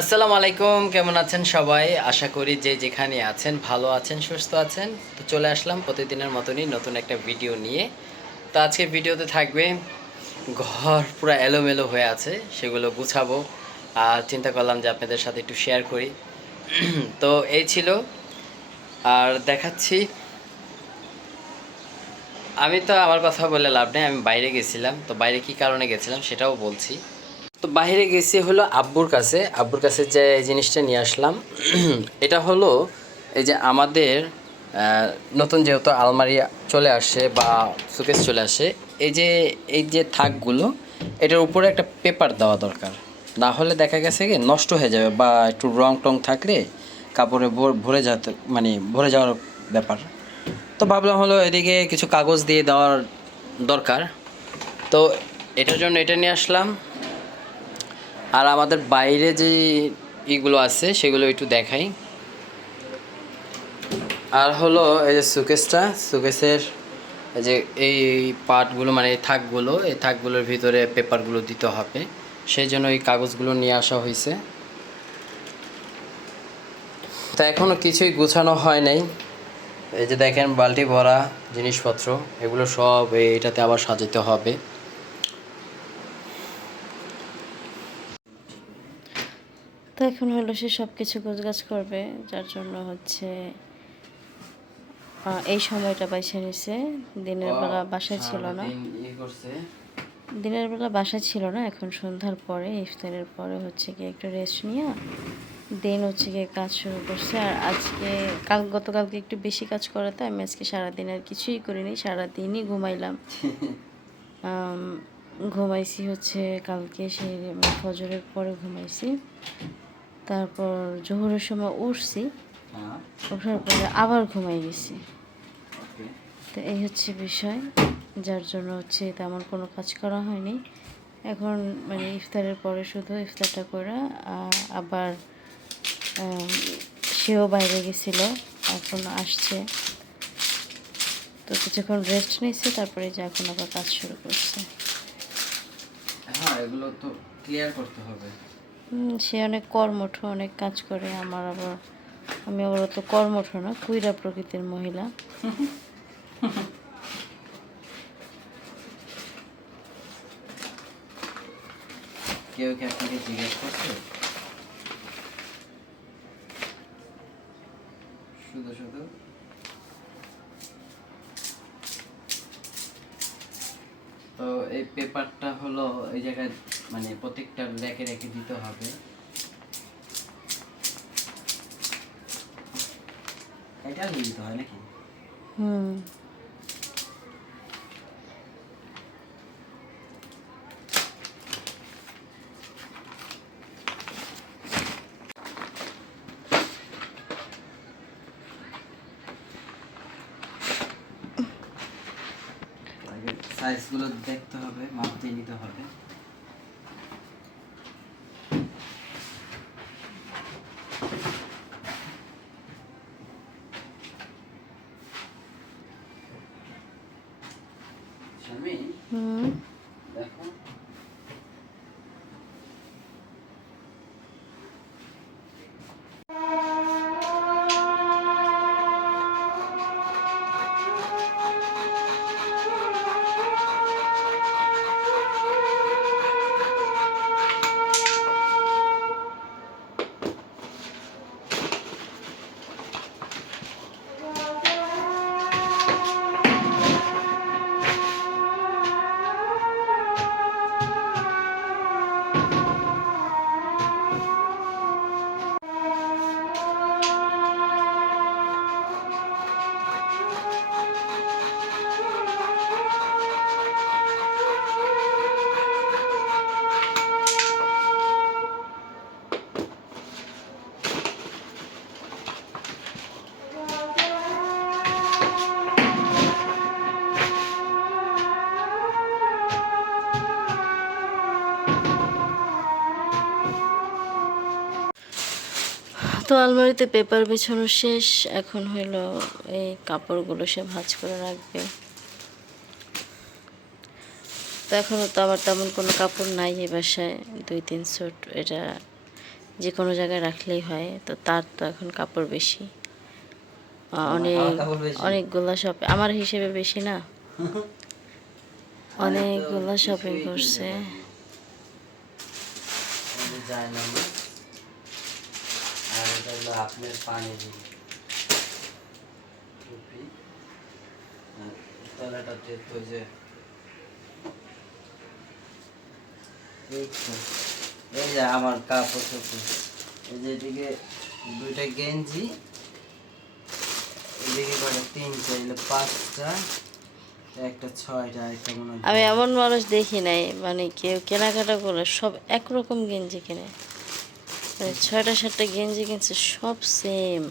আসসালামু আলাইকুম, কেমন আছেন সবাই? আশা করি যে যেখানে আছেন, ভালো আছেন, সুস্থ আছেন। তো চলে আসলাম প্রতিদিনের মতনই নতুন একটা ভিডিও নিয়ে। তো আজকে ভিডিওতে থাকবে, ঘর পুরো এলোমেলো হয়ে আছে, সেগুলো গুছাবো। আর চিন্তা করলাম যে আপনাদের সাথে একটু শেয়ার করি। তো এই ছিল। আর দেখাচ্ছি, আমি তো আমার কথা বলে লাভ নেই, আমি বাইরে গেছিলাম। তো বাইরে কি কারণে গেছিলাম সেটাও বলছি। তো বাইরে গেছি হলো আব্বুর কাছে। আব্বুর কাছে যে জিনিসটা নিয়ে আসলাম, এটা হলো এই যে আমাদের নতুন যেহেতু আলমারি চলে আসে বা সুকেস চলে আসে, এই যে এই যে থাকগুলো, এটার উপরে একটা পেপার দেওয়া দরকার। না হলে দেখা গেছে কি নষ্ট হয়ে যাবে বা একটু রং টং থাকলে কাপড়ে ভর- ভরে যাতে মানে ভরে যাওয়ার ব্যাপার। তো ভাবলাম হলো এদিকে কিছু কাগজ দিয়ে দেওয়ার দরকার। তো এটার জন্য এটা নিয়ে আসলাম। আর আমাদের বাইরে যে ইগুলো আছে, সেগুলো একটু দেখাই। আর হলো এই যে সুকেসটা, সুকেসের যে এই পার্টগুলো মানে এই থাকগুলো, এই থাকগুলোর ভিতরে পেপারগুলো দিতে হবে। সেই জন্য এই কাগজগুলো নিয়ে আসা হয়েছে। তা এখনও কিছুই গুছানো হয় নাই। এই যে দেখেন, বালতি ভরা জিনিসপত্র, এগুলো সব এইটাতে আবার সাজাতে হবে। এখন হলো সে সব কিছু গোছগাছ করবে যার জন্য হচ্ছে এই সময়টা বাইছে নিছে। দিনের বেলা বাসায় ছিল না। দিনের বেলা বাসায় ছিল না এখন সন্ধ্যার পরে ইফতারের পরে হচ্ছে কি একটু রেস্ট নিয়ে দিন হচ্ছে গিয়ে কাজ শুরু করছে। আর আজকে কাল গতকালকে একটু বেশি কাজ করাতে আমি আজকে সারাদিন আর কিছুই করিনি সারাদিনই ঘুমাইলাম। ঘুমাইছি হচ্ছে কালকে সেই ফজরের পরে ঘুমাইছি। তারপর জোহরের সময় উঠছি। হ্যাঁ। ওঠার পরে আবার ঘুমাই গেছি। তো এই হচ্ছে বিষয় যার জন্য হচ্ছে তেমন কোনো কাজ করা হয়নি। এখন মানে ইফতারের পরে শুধু ইফতারটা করে আবার সেও বাইরে গেছিল এখন আসছে। তো কিছুক্ষণ রেস্ট নিচ্ছে তারপরে যে এখন আবার কাজ শুরু করছে। হ্যাঁ এগুলো তো ক্লিয়ার করতে হবে। সে অনেক কর্মঠ, অনেক কাজ করে, আমার আবার, আমি আবার তো কর্মঠ না, কুইরা প্রকৃতির মহিলা। কেউ কি আপনাকে জিজ্ঞেস করছে? শুধু শুধু। তো এই পেপারটা হলো এই জায়গায় মানে প্রত্যেকটা রেখে রেখে দিতে হবে। এটা দিতে হয় নাকি? হুম। সাইজগুলো দেখতে হবে মাপ নিতে হবে। তো আলমারিতে পেপার বিছানো শেষ এখন হইল এই কাপড়গুলো সে ভাজ করে রাখবে। তো এখনও তো আবার তেমন কোনো কাপড় নাই এই বাসায় দুই তিন সুট এটা যে কোনো জায়গায় রাখলেই হয় তো তার তো এখন কাপড় বেশি। অনেক অনেকগুলা শপ আমার হিসেবে বেশি না। অনেকগুলা শপিং করছে। যায় না পানি টুপি যে এই যে আমার কাপড় চোপড় এই যে এদিকে দুইটা গেঞ্জি এদিকে করে তিনটা পাঁচটা একটা ছয়টা আমি এমন মানুষ দেখি নাই মানে কেউ কেনাকাটা করে সব একরকম গেঞ্জি কিনে। ছয়টা সাতটা গেঞ্জি কিনছে সব সেম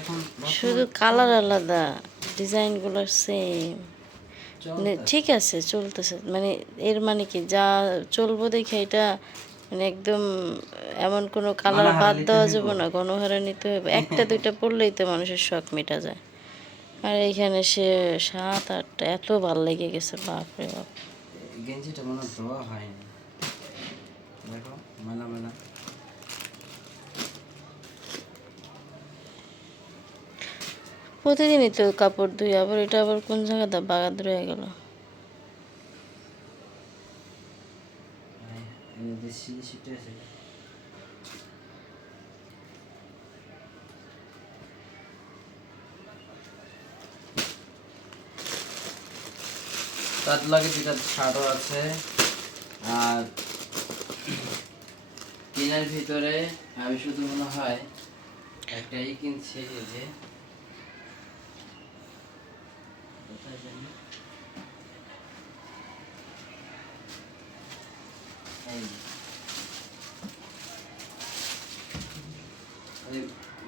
এখন শুধু কালার আলাদা ডিজাইনগুলো সেম মানে ঠিক আছে চলতেছে। মানে এর মানে কি যা চলবো দেখে এটা মানে একদম এমন কোনো কালার বাদ দেওয়া। যাবে না গণহারা নিতে হবে একটা দুইটা পড়লেই তো মানুষের শখ মেটা যায়। আর এইখানে সে সাত আটটা এত ভালো লেগে গেছে বাপরে বাপ। গেঞ্জিটা মনে হয় মেলা মেলা। প্রতিদিনই তো কাপড় ধুই আবার এটা আবার কোন জায়গাতে বাগাদ রয়ে গেল? তার লাগে দুটা শার্টও আছে আর কেনার ভিতরে আমি শুধু মনে হয় একটাই কিনছি, এই যে।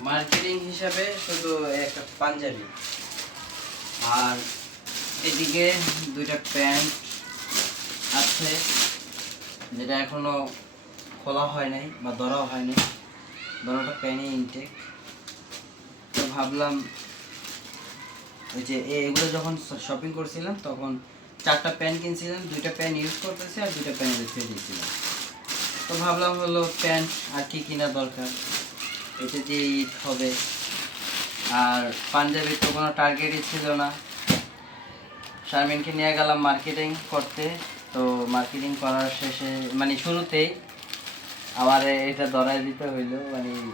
মার্কেটিং হিসাবে শুধু একটা পাঞ্জাবি। আর এদিকে দুইটা প্যান্ট আছে, যেটা এখনও খোলা হয় নাই বা ধরাও হয়নি ধরাটা প্যানই ইনটেক তো ভাবলাম ওই যে এগুলো যখন শপিং করছিলাম তখন চারটা প্যান কিনছিলাম, দুইটা প্যান ইউজ করতেছি আর দুইটা প্যান রেখে দিয়েছিলাম। তো ভাবলাম হলো প্যান্ট আর কি কিনা দরকার। এটা যে ঈদ হবে। আর পাঞ্জাবির তো কোনো টার্গেটই ছিল না। শারমিনকে নিয়ে গেলাম মার্কেটিং করতে। তো মার্কেটিং করার শেষে মানে শুরুতেই আমার এটা ধরাই দিতে হইল মানে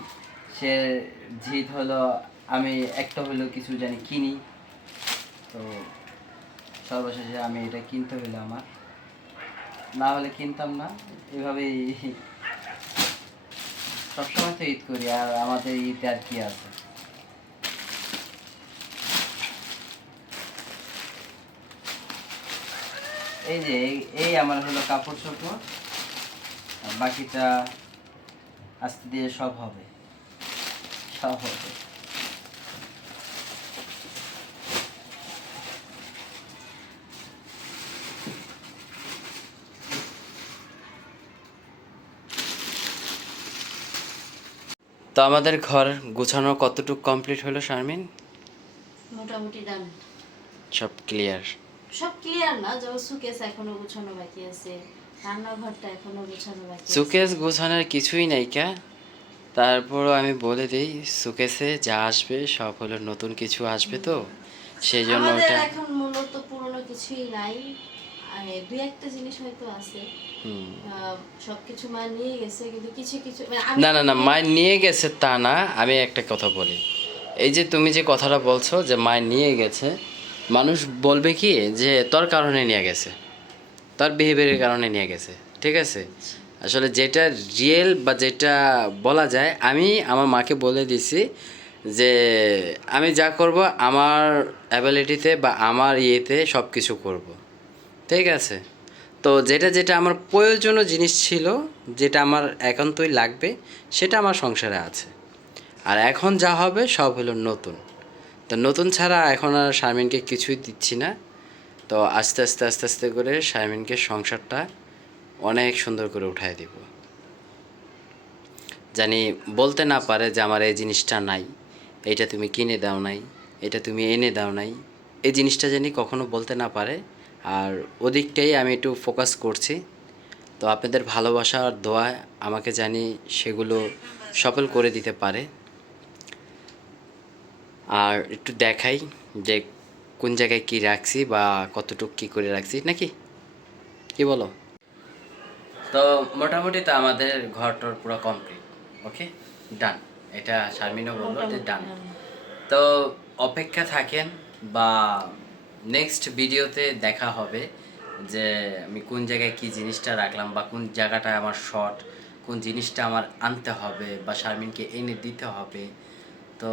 সে জিদ হলো, আমি একটা হইল কিছু জানি কিনি। তো সর্বশেষে আমি এটা কিনতে হইল আমার। না হলে কিনতাম না, এভাবেই সবসময় তো ঈদ করি, আর আমাদের ঈদ আর কি আছে? এই যে এই- আমার হলো কাপড় চোপড়। বাকিটা আস্তে দিয়ে সব হবে। সব হবে। তো আমাদের ঘর গুছানো কতটুকু কমপ্লিট হলো শারমিন? মোটামুটি ডান সব ক্লিয়ার সব ক্লিয়ার না যেমন সুকেস এখনও গুছানো বাকি আছে। রান্নাঘরটা এখনও গুছানো বাকি সুকেস গোছানোর কিছুই নাই কা? তারপরও আমি বলে দিই সুকেসে যা আসবে সব হলো নতুন কিছু আসবে তো। সেই জন্য ওটা এখন মূলত পুরনো কিছুই নাই। আর দুই একটা জিনিস হয়তো আছে। সবকিছু মা নিয়ে গেছে কিন্তু কিছু কিছু মানে না না না মায় নিয়ে গেছে তা না আমি একটা কথা বলি। এই যে তুমি যে কথাটা বলছো যে মায় নিয়ে গেছে মানুষ বলবে কি যে তোর কারণে নিয়ে গেছে? তোর বিহেভিয়ারের কারণে নিয়ে গেছে, ঠিক আছে? আসলে যেটা রিয়েল বা যেটা বলা যায়, আমি আমার মাকে বলে দিছি যে, আমি যা করব আমার অ্যাবিলিটিতে বা আমার ইয়েতে সব কিছু করব, ঠিক আছে? তো যেটা যেটা আমার প্রয়োজনীয় জিনিস ছিল, যেটা আমার একান্তই লাগবে, সেটা আমার সংসারে আছে। আর এখন যা হবে সব হলো নতুন। তো নতুন ছাড়া এখন আর শারমিনকে কিছুই দিচ্ছি না। তো আস্তে আস্তে আস্তে আস্তে করে শারমিনকে সংসারটা অনেক সুন্দর করে উঠায় দিব। জানি বলতে না পারে যে আমার এই জিনিসটা নাই এটা তুমি কিনে দাও নাই, এটা তুমি এনে দাও নাই। এই জিনিসটা জানি কখনো বলতে না পারে, আর ওদিকটাই আমি একটু ফোকাস করছি। তো আপনাদের ভালোবাসা আর দোয়া আমাকে জানি সেগুলো সফল করে দিতে পারে। আর একটু দেখাই যে কোন জায়গায় কি রাখছি বা কতটুকু কি করে রাখছি নাকি? কি বলো? তো মোটামুটি তো আমাদের ঘরটার পুরো কমপ্লিট ওকে ডান এটা শারমিনও বলল যে ডান তো অপেক্ষা থাকেন বা নেক্সট ভিডিওতে দেখা হবে যে আমি কোন জায়গায় কি জিনিসটা রাখলাম বা কোন জায়গাটা আমার শর্ট কোন জিনিসটা আমার আনতে হবে বা শারমিনকে এনে দিতে হবে। তো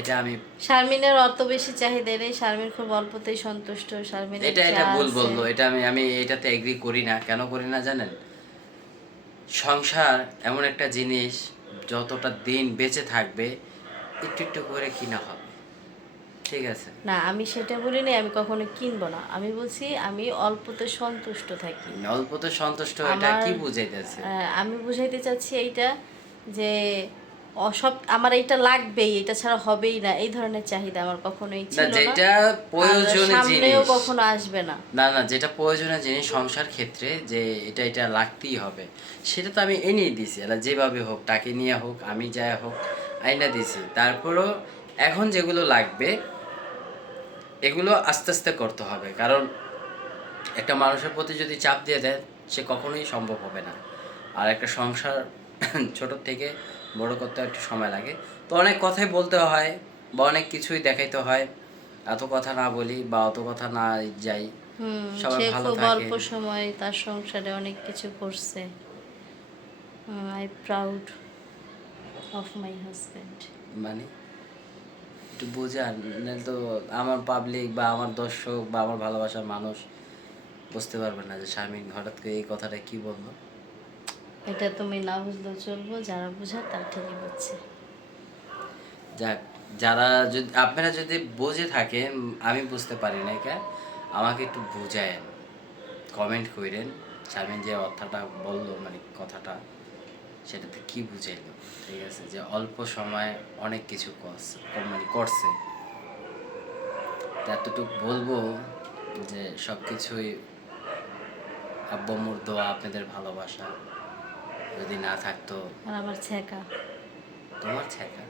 এটা আমি শারমিনের অত বেশি চাহিদা নেই শারমিন খুব অল্পতেই সন্তুষ্ট শারমিন এটা এটা ভুল বলল এটা আমি আমি এটাতে এগ্রি করি না। কেন করি না জানেন? সংসার এমন একটা জিনিস যতটা দিন বেঁচে থাকবে একটু একটু করে কিনা হবে। ঠিক আছে? না আমি সেটা বলিনি আমি কখনো কিনবো না। আমি বলছি আমি অল্পতে সন্তুষ্ট থাকি। অল্প তো সন্তুষ্ট এটা কি বুঝাইতেছে? আমি বুঝাইতে চাচ্ছি এইটা যে অসব আমার এইটা লাগবেই এটা ছাড়া হবেই না। এই ধরনের চাহিদা আমার কখনোই ছিল না। যেটা প্রয়োজনীয় সামনেও কখনো আসবে না। না না যেটা প্রয়োজনীয় জিনিস সংসার ক্ষেত্রে যে এটা এটা লাগতেই হবে সেটা তো আমি এনেই দিছি এটা যেভাবে হোক তাকে নিয়ে হোক আমি যাই হোক আইনা দিছি তারপরও এখন যেগুলো লাগবে এগুলো আস্তে আস্তে করতে হবে। কারণ একটা মানুষের প্রতি যদি চাপ দিয়ে দেয় সে কখনোই সম্ভব হবে না। আর একটা সংসার ছোট থেকে বড় করতে একটু সময় লাগে। তো অনেক কথাই বলতে হয় বা অনেক কিছুই দেখাইতে হয়। এত কথা না বলি বা অত কথা না যাই। সবাই ভালো খুব থাকে। অল্প সময় তার সংসারে অনেক কিছু করছে। I proud of my husband মানে একটু বোঝান তো আমার পাবলিক বা আমার দর্শক বা আমার ভালোবাসার মানুষ বুঝতে পারবে না যে স্বামী হঠাৎ করে এই কথাটা কি বলল। এটা তুমি না বুঝলেও চলবো, যারা বোঝার তার ঠিকই বুঝছে। যাক, যারা যদি আপনারা যদি বুঝে থাকেন, আমি বুঝতে পারি না কে, আমাকে একটু বুঝায়েন কমেন্ট করেন শারমিন যে অর্থটা বলল মানে কথাটা সেটাতে কি বুঝাইলো? ঠিক আছে, যে অল্প সময় অনেক কিছু করছে মানে করছে। এতটুকু বলব যে সব কিছুই আব্বমুর দোয়া, আপনাদের ভালোবাসা। যদি না থাকতো। আর আমার ছেঁকা তোমার ছ্যাঁকা?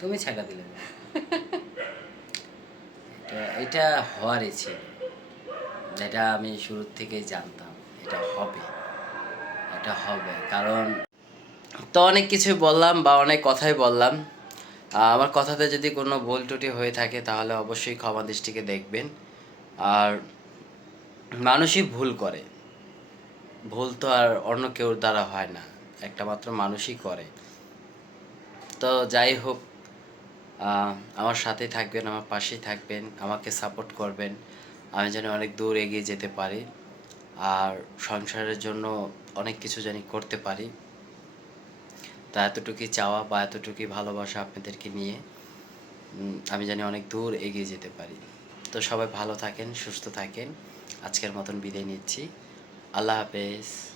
তুমি ছ্যাঁকা দিলে এটা এটা হওয়ারই ছিল। যেটা আমি শুরুর থেকেই জানতাম এটা হবে। এটা হবে কারণ তো অনেক কিছুই বললাম বা অনেক কথাই বললাম। আমার কথাতে যদি কোনো ভুল টুটি হয়ে থাকে তাহলে অবশ্যই ক্ষমা দৃষ্টিকে দেখবেন। আর মানুষই ভুল করে। ভুল তো আর অন্য কেউ দ্বারা হয় না, একটা মাত্র মানুষই করে। তো যাই হোক আমার সাথে থাকবেন, আমার পাশেই থাকবেন, আমাকে সাপোর্ট করবেন। আমি যেন অনেক দূর এগিয়ে যেতে পারি, আর সংসারের জন্য অনেক কিছু জানি করতে পারি। তা এতটুকুই চাওয়া বা এতটুকুই ভালোবাসা আপনাদেরকে নিয়ে আমি জানি অনেক দূর এগিয়ে যেতে পারি। তো সবাই ভালো থাকেন, সুস্থ থাকেন। আজকের মতন বিদায় নিচ্ছি। আল্লাহ হাফেজ